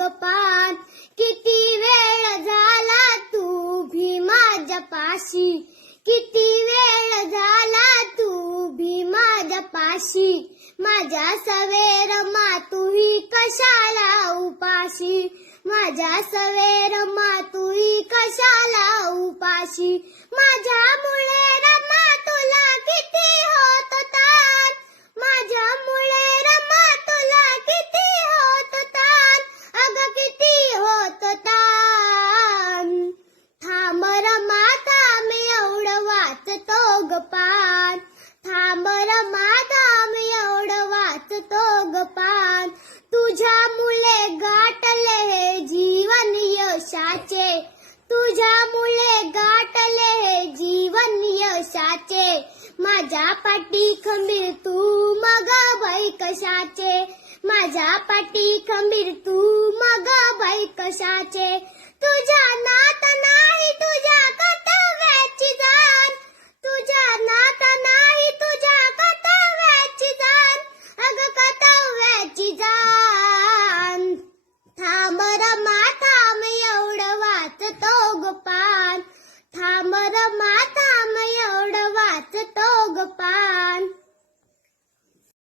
ग पान. किती वेळ झाला तू भी माझ्या पाशी, किती वेळ झाला तू भी माझ्या पाशी. माझ्या सवेर मातुही कशाला उपाशी, माझ्या सवेर मातुही कशाला उपाशी. माझ्यामुळे रमा तुला किती होत ताण, माझ्यामुळे रमा तुला किती होत ताण, अगं किती होत ताण. थांब रमा थांब एवढं वाचतो ग पान, थांब रमा थांब एवढं वाचतो ग पान. तुझ्यामुळे गाठले हे जीवन यशाचे, तुझ्यामुळे गाठले हे जीवन यशाचे. माझ्या पाठी खंबीर तू मग बाई कशाचे, माझ्या पाठी खंबीर तू मग बाई कशाचे. तुझ्या नात नाही तुझ्या कर्तव्याची जाण, तुझ्या नात नाही तुझ्या कर्तव्याची जाण, अगं कर्तव्याची जाण. थांब रमा थांब एवढं वाचतो ग पान, थांब रमा